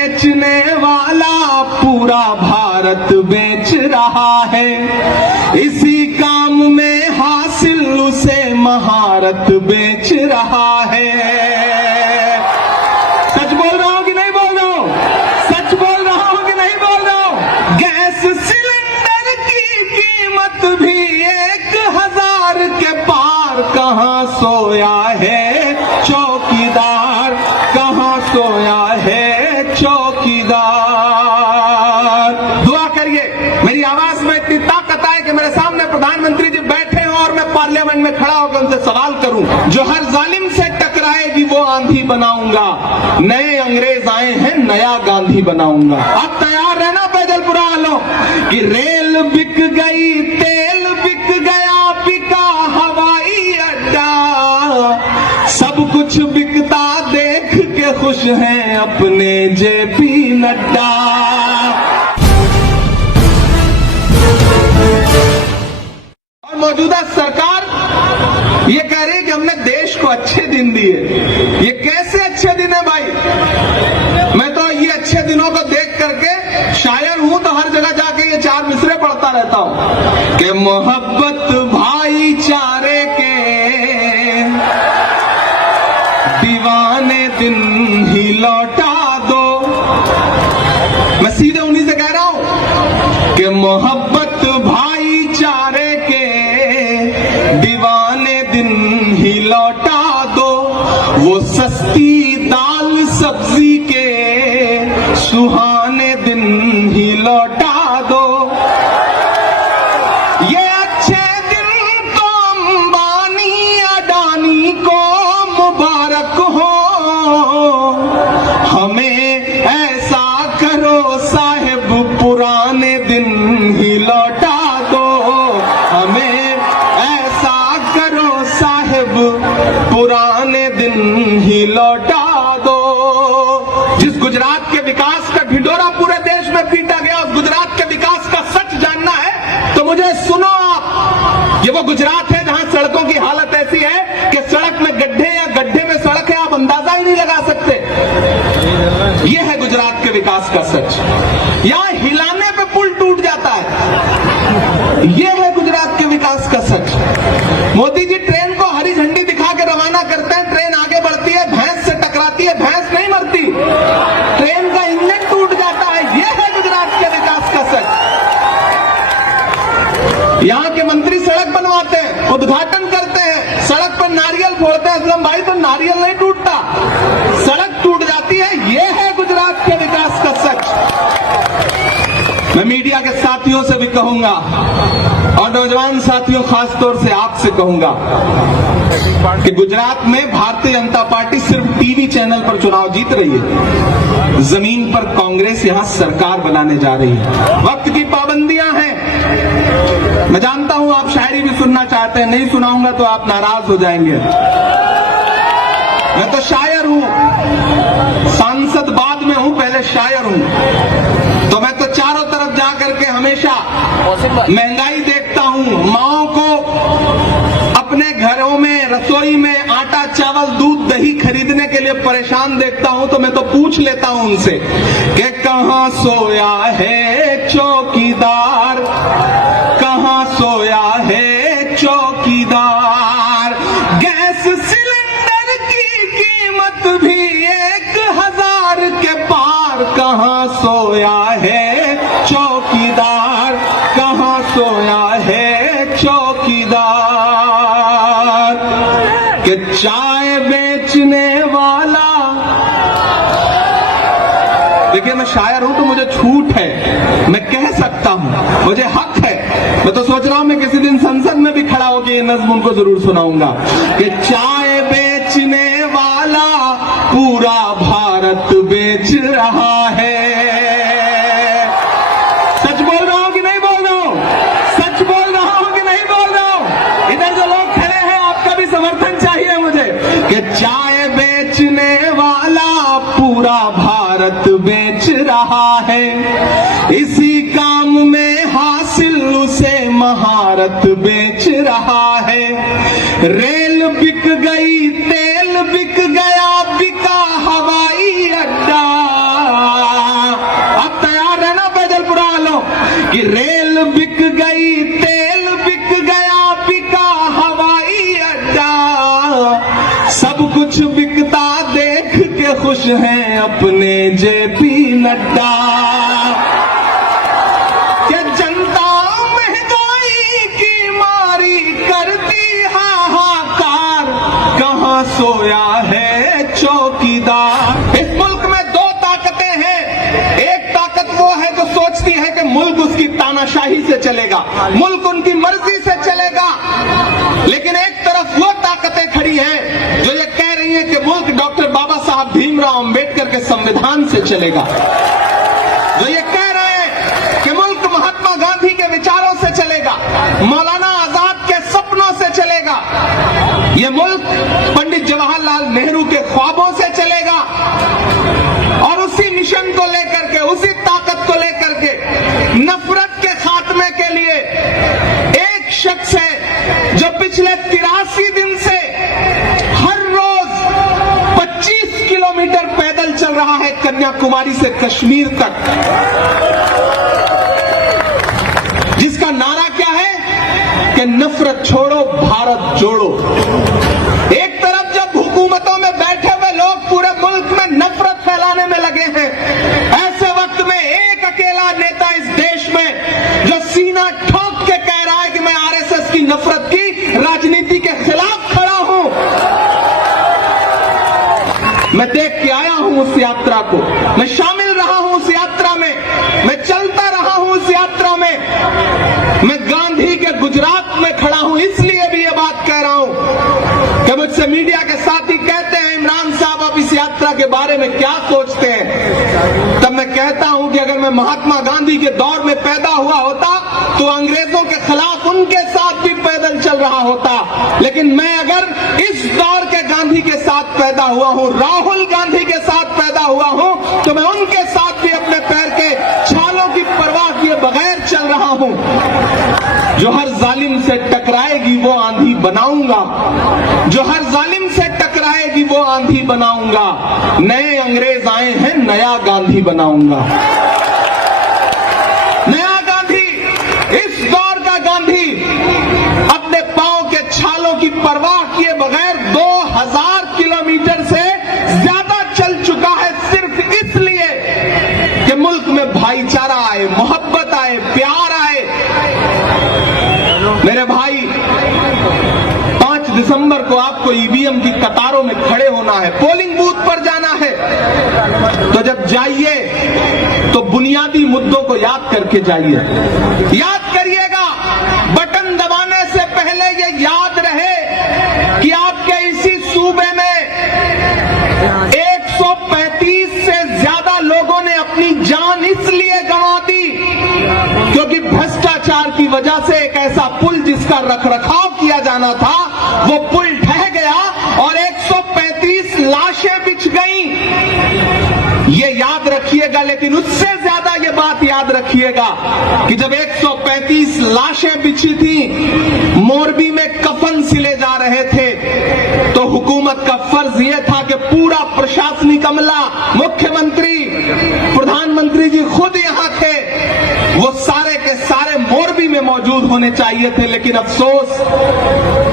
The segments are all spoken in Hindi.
बेचने वाला पूरा भारत बेच रहा है। इसी काम में हासिल उसे महारत बेच रहा है। सच बोल रहा हूं कि नहीं बोल रहा हूं? सच बोल रहा हूं कि नहीं बोल रहा हूं? गैस सिलेंडर की कीमत भी 1000 के पार। कहां सोया है चौकीदार, कहां सोया है चौकीदार। दुआ करिए, मेरी आवाज में इतनी ताकत आए कि मेरे सामने प्रधानमंत्री जी बैठे हो और मैं पार्लियामेंट में खड़ा होकर उनसे सवाल करूं। जो हर जालिम से टकराएगी वो आंधी बनाऊंगा। नए अंग्रेज आए हैं, नया गांधी बनाऊंगा। आप तैयार रहना पैदलपुरा वालों कि रेल बिक गई, तेल बिक गया, बिका हवाई अड्डा। सब कुछ बिकता देख के खुश हैं अपने जेपी नड्डा। और मौजूदा सरकार ये कह रही है कि हमने देश को अच्छे दिन दिए। ये कैसे अच्छे दिन है भाई? मैं तो ये अच्छे दिनों को देख करके शायर हूं तो हर जगह जाके ये 4 मिसरे पढ़ता रहता हूं कि मोहब्बत भाईचारे के दीवाने दिन ही लौटा दो। मैं सीधे उन्हीं से कह रहा हूं कि मोहब्बत भाईचारे के दीवाने दिन ही लौटा दो। वो सस्ती दाल सब्जी के सुहाने दिन ही लौटा दो। ये अच्छे दिन तो अंबानी अडानी को मुबारक हो। हमें ऐसा करो साहिब पुराने दिन ही लौटा दो। हमें ऐसा करो साहिब पुराने दिन ही लौटा दो। जिस गुजरात के विकास का ढिंढोरा पूरे देश में पीटा गया, उस गुजरात के विकास का सच जानना है तो मुझे सुनो आप। ये वो गुजरात है जहां सड़कों की हालत ऐसी है कि सड़क में गड्ढे या गड्ढे में सड़क है, आप अंदाजा ही नहीं लगा सकते। ये है गुजरात के विकास का सच। यहां हिलाने पे पुल टूट जाता है। ये है गुजरात के विकास का सच। मोदी जी ट्रेन को हरी झंडी दिखा के रवाना करते हैं, ट्रेन आगे बढ़ती है, भैंस से टकराती है, भैंस नहीं मरती, ट्रेन का इंजन टूट जाता है। यह है गुजरात के विकास का सच। यहां के मंत्री सड़क बनवाते हैं, उद्घाटन करते हैं, सड़क पर नारियल फोड़ते हैं। असलम भाई तो नारियल नहीं टूटता, सड़क टूट जाती है। यह है गुजरात के विकास का सच। मैं मीडिया के साथियों से भी कहूंगा और नौजवान साथियों खासतौर से आपसे कहूंगा कि गुजरात में भारतीय जनता पार्टी सिर्फ टीवी चैनल पर चुनाव जीत रही है। जमीन पर कांग्रेस यहां सरकार बनाने जा रही है। वक्त की पाबंदियां हैं। मैं जानता हूं आप शायरी भी सुनना चाहते हैं, नहीं सुनाऊंगा तो आप नाराज हो जाएंगे। मैं तो शायर हूं, सांसद बाद में हूं, पहले शायर हूं। तो मैं तो चारों तरफ जाकर के हमेशा महंगाई देखता हूं। माओं को अपने घरों में रसोई में आटा चावल दूध दही खरीदने के लिए परेशान देखता हूं तो मैं तो पूछ लेता हूं उनसे कि कहां सोया है चौकीदार, कहां सोया है चौकीदार। गैस सिलेंडर की कीमत भी 1000 के पार। कहां सोया है चौकीदार, कहां सोया है चौकीदार। कि चाय बेचने वाला, देखिए मैं शायर हूं तो मुझे छूट है, मैं कह सकता हूं, मुझे हक है। मैं तो सोच रहा हूं मैं किसी दिन संसद में भी खड़ा होकर ये नज्म उनको जरूर सुनाऊंगा कि चाय बेचने वाला पूरा भारत बेच रहा है। सच बोल रहा हूं कि नहीं बोल रहा हूं? सच बोल रहा हूं कि नहीं बोल रहा हूं? इधर जो लोग खड़े हैं आपका भी समर्थन चाहिए मुझे कि चाय बेचने वाला पूरा भारत बेच रहा है। इसी काम में हासिल उसे महारत बेच रहा है। रेल बिक गई, तेल बिक गया, बिका हवाई अड्डा। कि रेल बिक गई, तेल बिक गया, बिका हवाई अड्डा, सब कुछ बिकता देख के खुश हैं अपने जेपी नड्डा। कि जनता महंगाई की मारी करती हाहाकार, कहां सोया है चौकीदार। इस मुल्क में दो ताकतें हैं। एक ताकत वो है जो सोचती है कि मुल्क उसकी तानाशाही से चलेगा, मुल्क उनकी मर्जी से चलेगा, लेकिन एक तरफ वो ताकतें खड़ी हैं जो ये कह रही हैं कि मुल्क डॉक्टर बाबा साहब भीमराव अंबेडकर के संविधान से चलेगा, जो ये कह रहे हैं कि मुल्क महात्मा गांधी के विचारों से चलेगा, मौलाना आजाद के सपनों से चलेगा, ये मुल्क पंडित जवाहरलाल नेहरू के ख्वाबों से चलेगा। और उसी मिशन को लेकर के, उसी ताकत को लेकर के, नफरत के खात्मे के लिए एक शख्स है जो पिछले 83 दिन से हर रोज 25 किलोमीटर पैदल चल रहा है कन्याकुमारी से कश्मीर तक, जिसका नारा क्या है कि नफरत छोड़ो भारत जोड़ो। एक तरफ जब हुकूमतों में बैठे हुए लोग पूरे मुल्क में नफरत फैलाने में लगे हैं, ऐसे वक्त में एक अकेला नेता इस देश में जो सीना ठोक के कह रहा है कि मैं आरएसएस की नफरत की राजनीति के खिलाफ खड़ा हूं। मैं देख के आया हूं उस यात्रा को, मैं शामिल रहा हूं उस यात्रा में, मैं चलता रहा हूं उस यात्रा में, मैं गांधी के गुजरात में खड़ा हूं, इसलिए भी ये बात कह रहा हूं कि मुझसे मीडिया के साथी कहते हैं इमरान साहब आप इस यात्रा के बारे में क्या सोचते हैं, तब मैं कहता हूं कि अगर मैं महात्मा गांधी के दौर में पैदा हुआ होता तो अंग्रेजों के खिलाफ उनके साथ भी पैदल चल रहा होता, लेकिन मैं अगर इस दौर के गांधी के साथ पैदा हुआ हूं, राहुल गांधी के साथ पैदा हुआ हूं, तो मैं उनके साथ भी अपने पैर के छालों की परवाह किए बगैर चल रहा हूं। जो हर जालिम से टकराएगी वो आंधी बनाऊंगा, जो हर जालिम से टकराएगी वो आंधी बनाऊंगा, नए अंग्रेज आए हैं नया गांधी बनाऊंगा। नया गांधी, इस दौर का गांधी अपने पांव के छालों की परवाह किए बगैर 2000 किलोमीटर से ज्यादा चल चुका है, सिर्फ इसलिए कि मुल्क में भाईचारा आए, मोहब्बत आए, प्यार आए। मेरे भाई 5 दिसंबर को आपको ईवीएम की कतारों में खड़े होना है, पोलिंग बूथ पर जाना है, तो जब जाइए तो बुनियादी मुद्दों को याद करके जाइए। याद करिएगा, बटन दबाने से पहले ये याद रहे कि आपके इसी सूबे में 135 से ज्यादा लोगों ने अपनी जान इसलिए गंवा दी क्योंकि भ्रष्टाचार की वजह से एक ऐसा पुल जिसका रखरखाव किया जाना था वो पुल ढह गया और 135 लाशें बिछ गईं। ये याद रखिएगा, लेकिन उससे ज्यादा ये बात याद रखिएगा कि जब 135 लाशें बिछी थी, मोरबी में कफन सिले जा रहे थे, तो हुकूमत का फर्ज यह था कि पूरा प्रशासनिक अमला, मुख्यमंत्री, प्रधानमंत्री जी खुद यहां थे, वो सारे के सारे मोरबी में मौजूद होने चाहिए थे, लेकिन अफसोस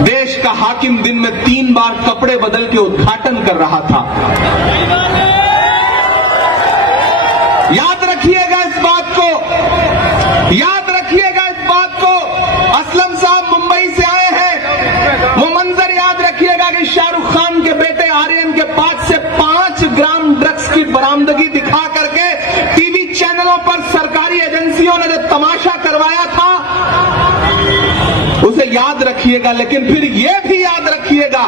देश का हाकिम दिन में 3 बार कपड़े बदल के उद्घाटन कर रहा था। याद रखिएगा इस बात को, याद रखिएगा इस बात को। असलम साहब मुंबई से आए हैं, वो मंजर याद रखिएगा कि शाहरुख खान के बेटे आर्यन के पास से 5 ग्राम ड्रग्स की बरामदगी दिखा करके टीवी चैनलों पर सरकारी एजेंसियों ने जो तमाशा करवाया था उसे याद रखिएगा। लेकिन फिर यह भी याद रखिएगा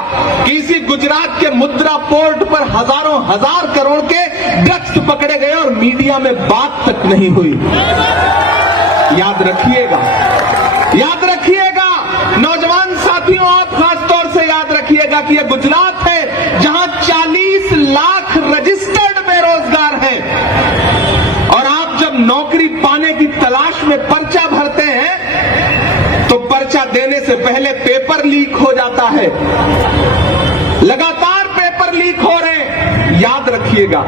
कि इसी गुजरात के मुद्रा पोर्ट पर हजारों हजार करोड़ के ड्रग्स पकड़े गए और मीडिया में बात तक नहीं हुई। याद रखिएगा, याद रखिएगा नौजवान साथियों, आप खासतौर से याद रखिएगा कि यह गुजरात है जहां 40 लाख रजिस्टर्ड बेरोजगार हैं, और आप जब नौकरी पाने की तलाश में पर्चा भरते हैं तो पर्चा देने से पहले पेपर लीक हो जाता है, लगातार पेपर लीक हो रहे हैं। याद रखिएगा,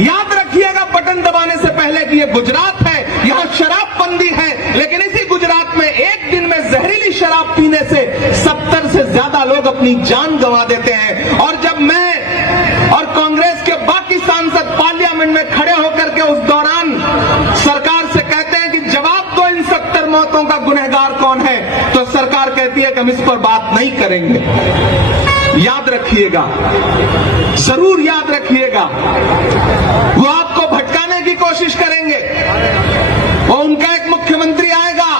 याद रखिएगा बटन दबाने से पहले कि यह गुजरात है, यहां शराबबंदी है, अपनी जान गंवा देते हैं। और जब मैं और कांग्रेस के बाकी सांसद पार्लियामेंट में खड़े होकर के उस दौरान सरकार से कहते हैं कि जवाब दो इन 70 मौतों का गुनहगार कौन है, तो सरकार कहती है कि हम इस पर बात नहीं करेंगे। याद रखिएगा, जरूर याद रखिएगा, वो आपको भटकाने की कोशिश करेंगे। वो उनका एक मुख्यमंत्री आएगा,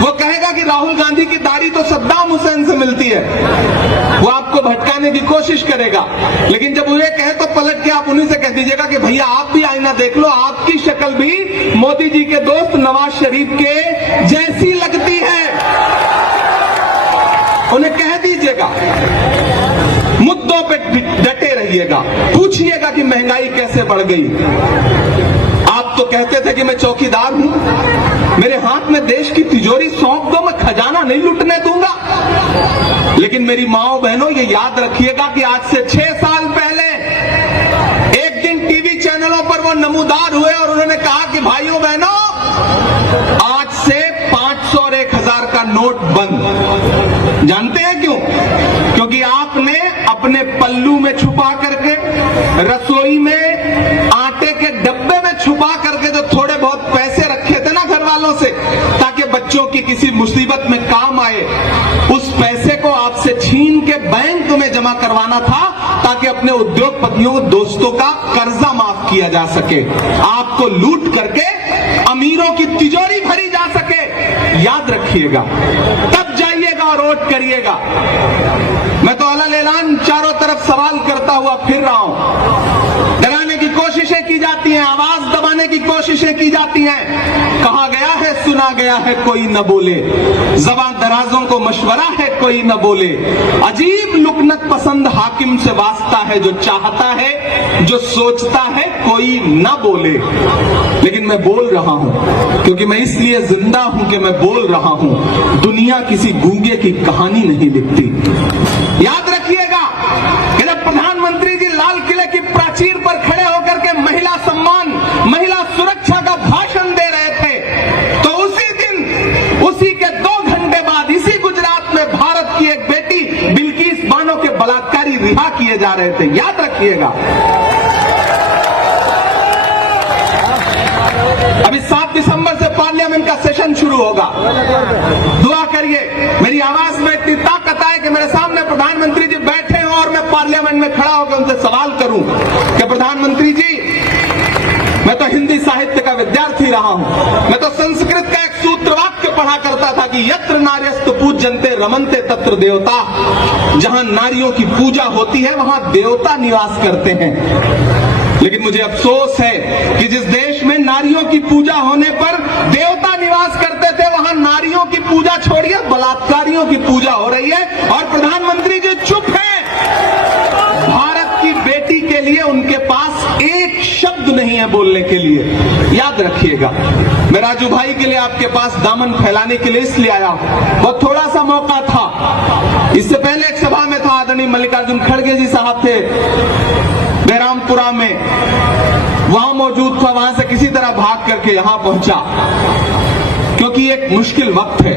वो कहेगा कि राहुल गांधी की दाढ़ी तो सद्दाम हुसैन से मिलती है, वो आपको भटकाने की कोशिश करेगा। लेकिन जब उन्हें कहे तो पलट के आप उन्हीं से कह दीजिएगा कि भैया आप भी आईना देख लो, आपकी शक्ल भी मोदी जी के दोस्त नवाज शरीफ के जैसी लगती है। उन्हें कह दीजिएगा, मुद्दों पे डटे रहिएगा, पूछिएगा कि महंगाई कैसे बढ़ गई। आप तो कहते थे कि मैं चौकीदार हूं, मेरे हाथ में देश की तिजोरी सौंप दो, मैं खजाना नहीं लुटने दूंगा। लेकिन मेरी माओ बहनों, ये याद रखिएगा कि आज से 6 साल पहले एक दिन टीवी चैनलों पर वो नमूदार हुए और उन्होंने कहा कि भाइयों बहनों, आज से 500 और 1000 का नोट बंद। जानते हैं क्यों? क्योंकि आपने अपने पल्लू में छुपा करके, रसोई में आटे के डब्बे में छुपा करके जो थोड़े बहुत पैसे रखे थे ना घर वालों से, ताकि बच्चों की किसी मुसीबत में काम आए, उस पैसे को आपसे छीन के बैंक में जमा करवाना था, ताकि अपने उद्योगपतियों दोस्तों का कर्जा माफ किया जा सके, आपको लूट करके अमीरों की तिजोरी भरी जा सके। याद रखिएगा, तब जाइएगा और वोट करिएगा। मैं तो अलग-अलग चारों तरफ सवाल करता हुआ फिर रहा हूं। डराने की कोशिशें की जाती हैं, आवाज दबाने की कोशिशें की जाती हैं। कहा गया है, सुना गया है, कोई न बोले, ज़बान दराजों को मशवरा है, कोई न बोले। अजीब लुकनत पसंद हाकिम से वास्ता है, जो चाहता है, जो सोचता है, कोई न बोले। लेकिन मैं बोल रहा हूं, क्योंकि मैं इसलिए जिंदा हूं कि मैं बोल रहा हूं। दुनिया किसी गूंगे की कहानी नहीं लिखती। याद रखिएगा कि जब प्रधानमंत्री जी लाल किले की प्राचीर पर खड़े होकर के महिला सम्मान, महिला सुरक्षा का भाषण दे रहे थे, तो उसी दिन, उसी के 2 घंटे बाद इसी गुजरात में भारत की एक बेटी बिल्किस बानो के बलात्कारी रिहा किए जा रहे थे। याद रखिएगा। अभी 7 दिसंबर से पार्लियामेंट का सेशन शुरू होगा। दुआ करिए मेरी आवाज में इतनी ताकत आए कि मेरे सामने प्रधानमंत्री जी बैठे हों और मैं पार्लियामेंट में खड़ा होकर उनसे सवाल करूं कि प्रधानमंत्री जी, मैं तो हिंदी साहित्य का विद्यार्थी रहा हूं, मैं तो संस्कृत का एक सूत्र वाक्य पढ़ा करता था कि यत्र नार्यस्तु पूज्यन्ते रमन्ते तत्र देवता। जहां नारियों की पूजा होती है वहां देवता निवास करते हैं। लेकिन मुझे अफसोस है कि जिस देश में नारियों की पूजा होने पर देवता निवास करते थे, वहां नारियों की पूजा छोड़िए बलात्कारियों की पूजा हो रही है। और प्रधानमंत्री जी चुप हैं। भारत की बेटी के लिए उनके पास एक शब्द नहीं है बोलने के लिए। याद रखिएगा। मैं राजू भाई के लिए आपके पास दामन फैलाने के लिए इसलिए आया, बहुत थोड़ा सा मौका था। इससे पहले एक सभा में था, आदरणीय मल्लिकार्जुन खड़गे जी साहब थे बेरामपुरा में, वहां मौजूद था, वहां से किसी तरह भाग करके यहां पहुंचा, क्योंकि एक मुश्किल वक्त है।